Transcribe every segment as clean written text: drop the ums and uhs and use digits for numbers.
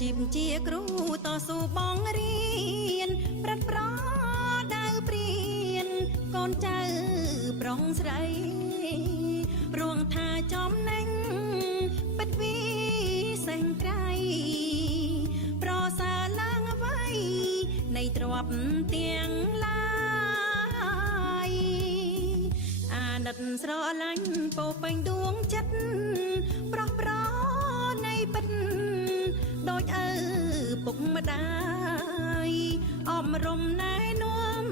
ជីបជាគ្រូតស៊ូបងរៀនប្រាត់ប្រដៅព្រៀនកូនចៅប្រុងស្រីរួងថាចំណេញពិតវិសេងក្រៃប្រសើរឡើងអ្វីនៃទ្រព្យទាំងឡាយអាណិតស្រឡាញ់ពោពេញដួងចិត្តប្រោះប្រនៃពិតដូចឪពុកម្ដាយអមរំណែនាំ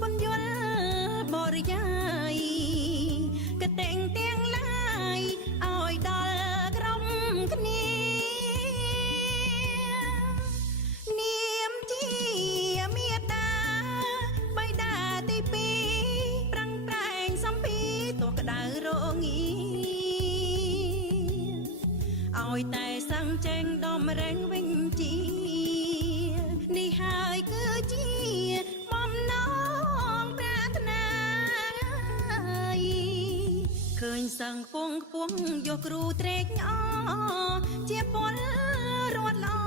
ពន្យល់បរិយាយកតេងទាំងឡាយឲ្យដល់ក្រុមគ្នានាមជាមេតាបៃតាទីពីរប្រឹងប្រែងសំពីទោះក្តៅរងាឲ្យតែសឹងចេញដំរែងវិញជានេះហើយគឺជាបំណងប្រាថ្នាឃើញសឹងពងខ្ពស់យកគ្រូត្រេកអជាពលរដ្ឋល្អ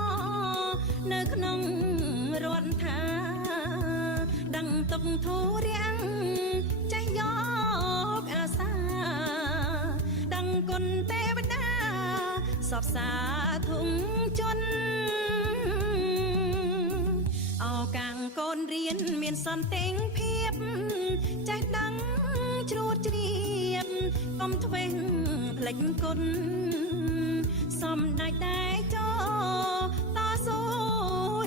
នៅក្នុងរដ្ឋថាដឹងទុកធូររាំងចេះយកអាសាដឹងគុណទេវតាសពសាធុងជន់អោកាំងកូនរៀនមានសន្តិភាពចេះដឹងជ្រួតជ្រាបកុំធ្វេសភ្លេចគុណសំដេចដែរចោតស៊ូ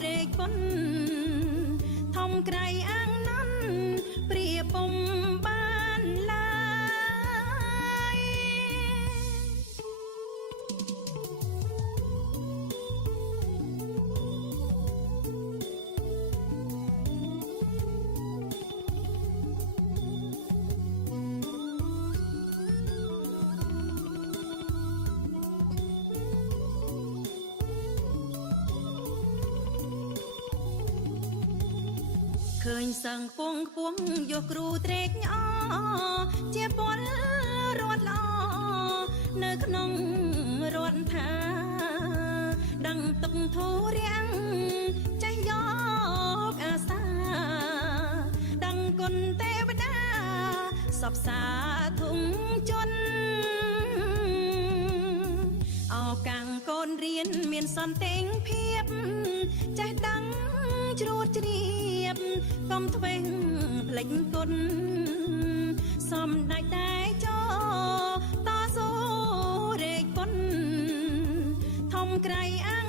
រែកពុនធំក្រៃអាំងណាន់ព្រាពុំបានឡើយឃើញសឹងពងខ្ពស់យកគ្រូត្រេកអជាពលរដ្ឋល្អនៅក្នុងរដ្ឋថាដឹងទុកធូររាំងចេះយកអាសាដឹងគុណទេវតាសពសាធុងជន់អោកាំងកូនរៀនមានសន្តិភាពចេះដឹងជ្រួតជ្រាបកុំធ្វេសភ្លេចគុណសំដេចដែរចោតស៊ូរែកពុនធំក្រៃអា